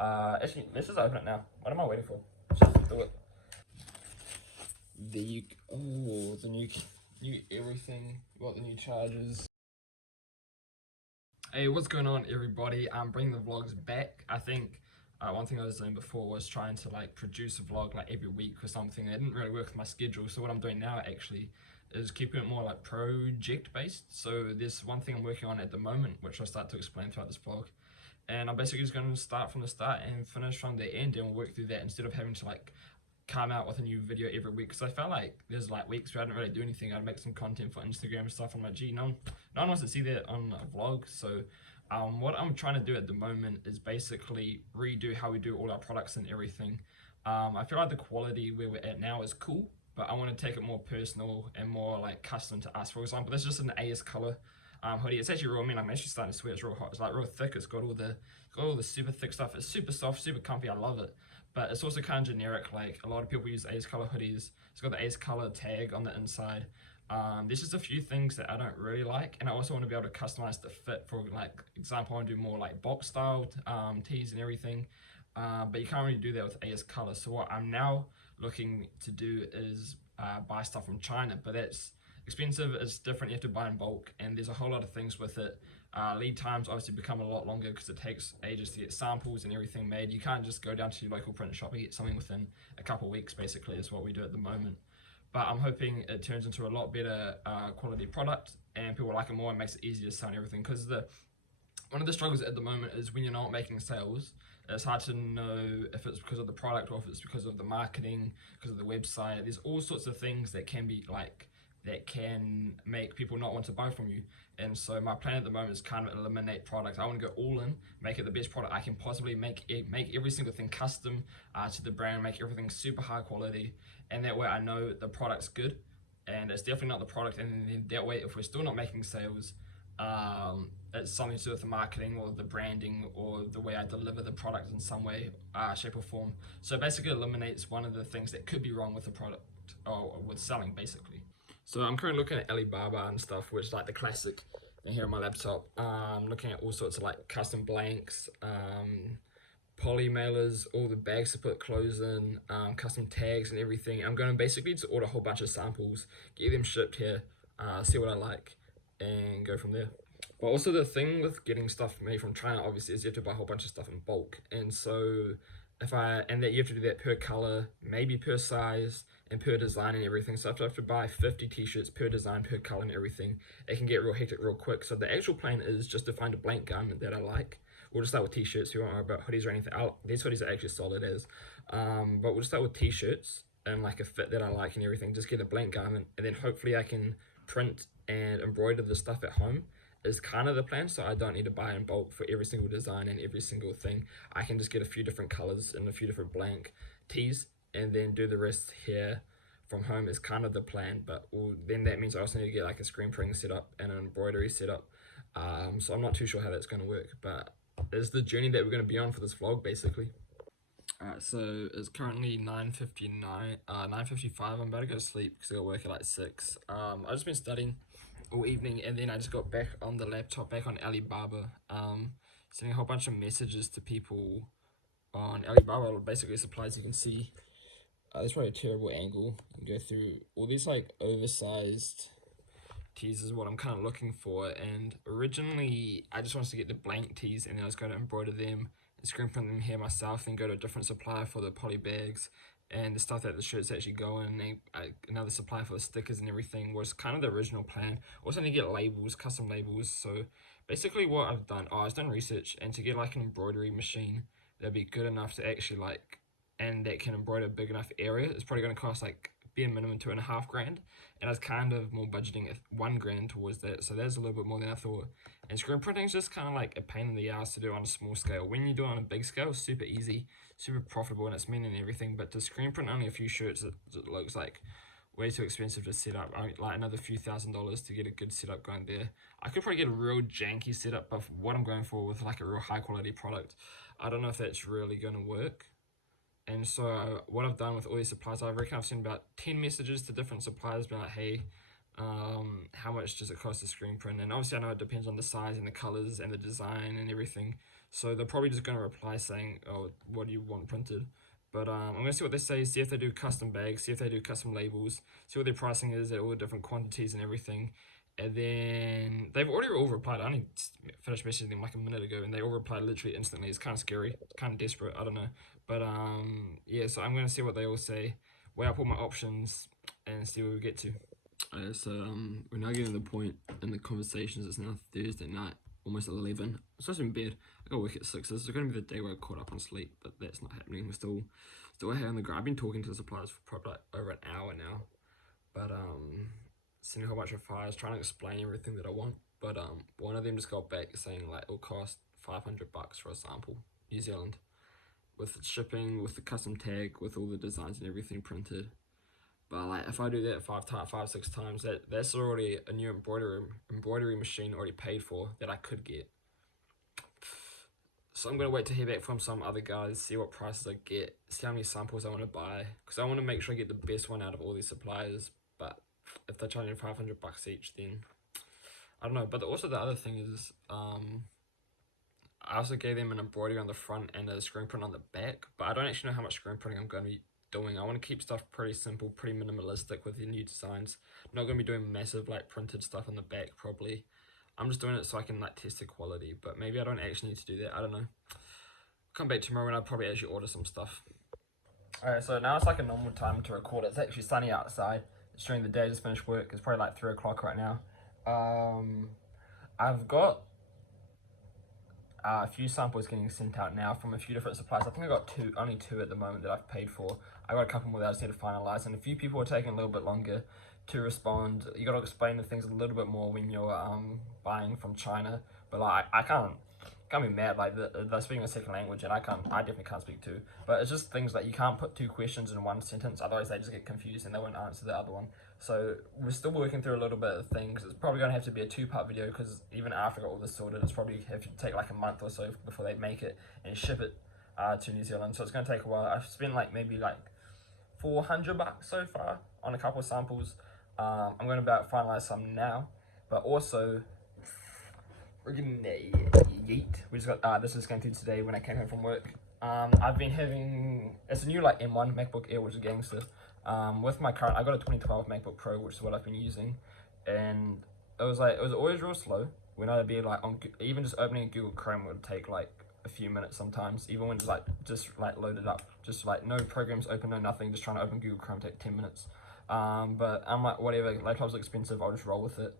Actually, let's just open it now. What am I waiting for? Just do it. There you go. Oh, the new everything. You got the new chargers. Hey, what's going on, everybody? I'm bringing the vlogs back. I think one thing I was doing before was trying to like produce a vlog like every week or something. It didn't really work with my schedule. So what I'm doing now actually is keeping it more like project based. So there's one thing I'm working on at the moment, which I'll start to explain throughout this vlog. And I'm basically just going to start from the start and finish from the end, and we'll work through that instead of having to like come out with a new video every week, because I felt like there's like weeks where I didn't really do anything. I'd make some content for Instagram and stuff. I'm like, gee, no one wants to see that on a vlog. So what I'm trying to do at the moment is basically redo how we do all our products and everything. I feel like the quality where we're at now is cool, but I want to take it more personal and more like custom to us. For example, this is just an AS color hoodie. It's actually real, I'm actually starting to sweat. It's real hot. It's like real thick. It's got all the super thick stuff. It's super soft, super comfy. I love it. But it's also kind of generic. Like a lot of people use AS color hoodies. It's got the AS color tag on the inside. There's just a few things that I don't really like, and I also want to be able to customize the fit. For like example, I want to do more like box style tees and everything, but you can't really do that with AS color. So what I'm now looking to do is buy stuff from China, but that's expensive. It's different. You have to buy in bulk, and there's a whole lot of things with it. Lead times obviously become a lot longer because it takes ages to get samples and everything made. You can't just go down to your local print shop and get something within a couple of weeks. Basically is what we do at the moment, but I'm hoping it turns into a lot better quality product and people like it more and makes it easier to sell and everything. Because one of the struggles at the moment is when you're not making sales, it's hard to know if it's because of the product or if it's because of the marketing, because of the website. There's all sorts of things that can be like that can make people not want to buy from you. And so my plan at the moment is kind of eliminate products. I want to go all in, make it the best product I can possibly make every single thing custom to the brand, make everything super high quality, and that way I know the product's good and it's definitely not the product. And then that way, if we're still not making sales, it's something to do with the marketing or the branding or the way I deliver the product in some way, shape or form. So basically eliminates one of the things that could be wrong with the product or with selling basically. So I'm currently looking at Alibaba and stuff, which is like the classic thing here on my laptop. I'm looking at all sorts of like custom blanks, poly mailers, all the bags to put clothes in, custom tags and everything. I'm going to basically just order a whole bunch of samples, get them shipped here, see what I like, and go from there. But also the thing with getting stuff made from China obviously is you have to buy a whole bunch of stuff in bulk, and so and that you have to do that per color, maybe per size, and per design and everything. So if I have to buy 50 t-shirts per design, per color and everything, it can get real hectic real quick. So the actual plan is just to find a blank garment that I like. We'll just start with t-shirts. We won't worry about hoodies or anything. These hoodies are actually solid as, but we'll just start with t-shirts and like a fit that I like and everything. Just get a blank garment, and then hopefully I can print and embroider the stuff at home is kind of the plan. So I don't need to buy in bulk for every single design and every single thing. I can just get a few different colors and a few different blank tees and then do the rest here from home is kind of the plan. But then that means I also need to get like a screen printing setup and an embroidery setup. So I'm not too sure how that's going to work, but it's the journey that we're going to be on for this vlog basically. Alright, so it's currently 9:59, 9:55. I'm about to go to sleep because I got work at like 6. I've just been studying all evening, and then I just got back on the laptop, back on Alibaba, sending a whole bunch of messages to people on Alibaba, basically supplies. You can see, there's probably a terrible angle, and go through all these like oversized tees is what I'm kind of looking for. And originally I just wanted to get the blank tees, and then I was going to embroider them and screen print them here myself and go to a different supplier for the poly bags and the stuff that the shirts actually go in, and another supplier for the stickers and everything was kind of the original plan. Also need to get labels, custom labels. So basically what I've done, I've done research, and to get like an embroidery machine that'd be good enough to actually like, and that can embroider a big enough area, it's probably going to cost like bare minimum $2.5 grand, and I was kind of more budgeting $1 grand towards that, so that's a little bit more than I thought. And screen printing is just kind of like a pain in the ass to do on a small scale. When you do it on a big scale, it's super easy, super profitable, and it's mean and everything. But to screen print only a few shirts, it looks like way too expensive to set up. Like another few $1,000s to get a good setup going there. I could probably get a real janky setup, but for what I'm going for with like a real high quality product, I don't know if that's really going to work. And so what I've done with all these suppliers, I reckon I've sent about 10 messages to different suppliers being like, hey, how much does it cost to screen print? And obviously I know it depends on the size and the colors and the design and everything. So they're probably just going to reply saying, oh, what do you want printed? But I'm going to see what they say, see if they do custom bags, see if they do custom labels, see what their pricing is at all the different quantities and everything. And then they've already all replied. I only finished messaging them like a minute ago, and they all replied literally instantly. It's kind of scary, it's kind of desperate. I don't know, but yeah. So I'm gonna see what they all say, weigh up all my options, and see where we get to. So we're now getting to the point in the conversations. It's now Thursday night, almost 11. I'm supposed to be in bed. I got work at 6. This is going to be the day where I caught up on sleep, but that's not happening. We're still here on the ground. I've been talking to the suppliers for probably like over an hour now, but sending a whole bunch of fires, trying to explain everything that I want. But one of them just got back saying like it'll cost $500 for a sample, New Zealand, with the shipping, with the custom tag, with all the designs and everything printed. But like if I do that 6 times, that's already a new embroidery machine already paid for that I could get. So I'm gonna wait to hear back from some other guys, see what prices I get, see how many samples I want to buy, because I want to make sure I get the best one out of all these suppliers. But if they're charging $500 each, then I don't know. But also the other thing is, I also gave them an embroidery on the front and a screen print on the back, but I don't actually know how much screen printing I'm going to be doing. I want to keep stuff pretty simple, pretty minimalistic with the new designs. I'm not going to be doing massive like printed stuff on the back probably. I'm just doing it so I can like test the quality, but maybe I don't actually need to do that. I don't know. Come back tomorrow and I'll probably actually order some stuff. Alright, so now it's like a normal time to record. It's actually sunny outside. It's during the day, I just finished work. It's probably like 3 o'clock right now. I've got a few samples getting sent out now from a few different suppliers. I think I got only two at the moment that I've paid for. I got a couple more that I just need to finalize, and a few people are taking a little bit longer to respond. You got to explain the things a little bit more when you're buying from China. But like I can't be mad, like they're speaking a second language and I definitely can't speak two. But it's just things like you can't put two questions in one sentence, otherwise they just get confused and they won't answer the other one. So we're still working through a little bit of things. It's probably going to have to be a 2-part video, because even after I got all this sorted, it's probably have to take like a month or so before they make it and ship it to New Zealand. So it's going to take a while. I've spent like maybe like $400 so far on a couple of samples. I'm going to about finalize some now, but also we're getting a yeet. We just got this is going through today when I came home from work. I've been having, it's a new like M1 MacBook Air, which is gangster. With my current, I got a 2012 MacBook Pro, which is what I've been using, and it was always real slow. When I'd be like even just opening Google Chrome would take like a few minutes sometimes, even when it's like just like loaded up, just like no programs open, no nothing, just trying to open Google Chrome take 10 minutes. But I'm like, whatever, laptop's expensive, I'll just roll with it.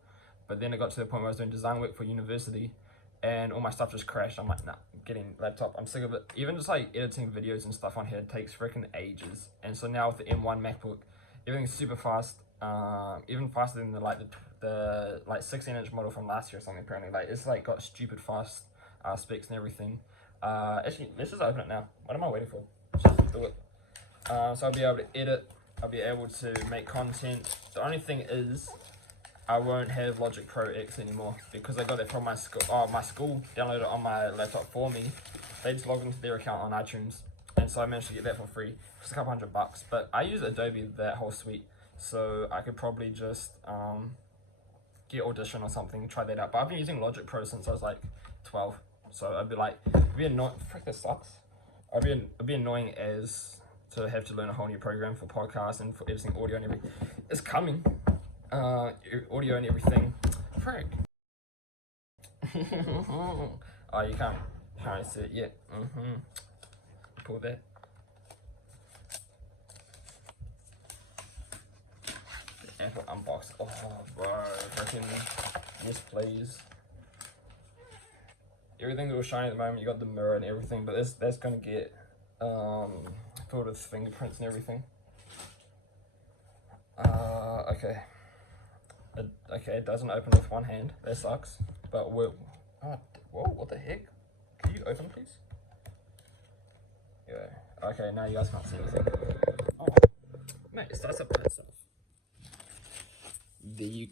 But then it got to the point where I was doing design work for university, and all my stuff just crashed. I'm like, nah, getting laptop, I'm sick of it. Even just like editing videos and stuff on here takes freaking ages. And so now with the M1 MacBook, everything's super fast, even faster than the like 16-inch model from last year or something. Apparently, like it's like got stupid fast specs and everything. Actually, let's just open it now. What am I waiting for? Let's just do it. So I'll be able to edit, I'll be able to make content. The only thing is, I won't have Logic Pro X anymore because I got it from my school. Oh, my school downloaded it on my laptop for me. They just logged into their account on iTunes, and so I managed to get that for free. It's a couple $100. But I use Adobe, that whole suite, so I could probably just get Audition or something, try that out. But I've been using Logic Pro since I was like 12, so I'd be like, it'd be annoying. Frick, this sucks. It'd be annoying as to have to learn a whole new program for podcasts and for editing audio and everything. It's coming. Audio and everything. Frick. Oh, you can't see it yet. Pull that. The Apple unbox. Oh, bro. Freaking. Yes, please. Everything's all shiny at the moment. You got the mirror and everything, but that's gonna get filled with fingerprints and everything. Okay. Okay, it doesn't open with one hand. That sucks. But whoa, what the heck? Can you open, please? Yeah. Okay, now you guys can't see anything. Oh, mate, it starts up by itself. The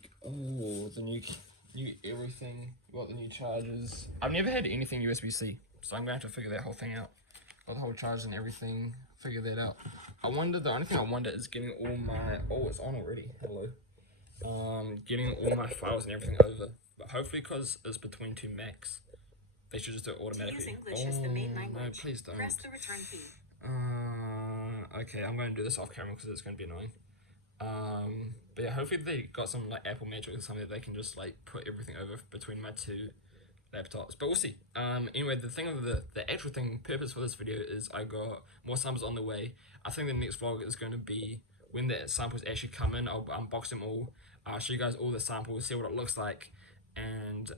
new everything. You got the new chargers. I've never had anything USB-C, so I'm gonna have to figure that whole thing out. Got the whole charger and everything. Figure that out. The only thing I wonder is getting all my. Oh, it's on already. Hello. Getting all my files and everything over, but hopefully because it's between two Macs, they should just do it To use automatically. English as the main language, no, please don't. press the return key. Okay, I'm going to do this off camera because it's going to be annoying. But yeah, hopefully they got some like Apple Magic or something that they can just like put everything over between my two laptops, but we'll see. Anyway, the thing of the actual thing purpose for this video is I got more samples on the way. I think the next vlog is going to be when the samples actually come in. I'll unbox them all, show you guys all the samples, see what it looks like, and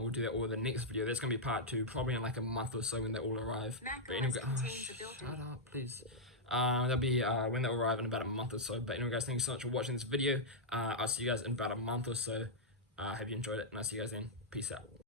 we'll do that all in the next video. That's going to be part 2, probably in like a month or so when they all arrive. But anyway, shut up, please. That'll be when they'll arrive in about a month or so. But anyway guys, thank you so much for watching this video. I'll see you guys in about a month or so. Have you enjoyed it? And I'll see you guys then. Peace out.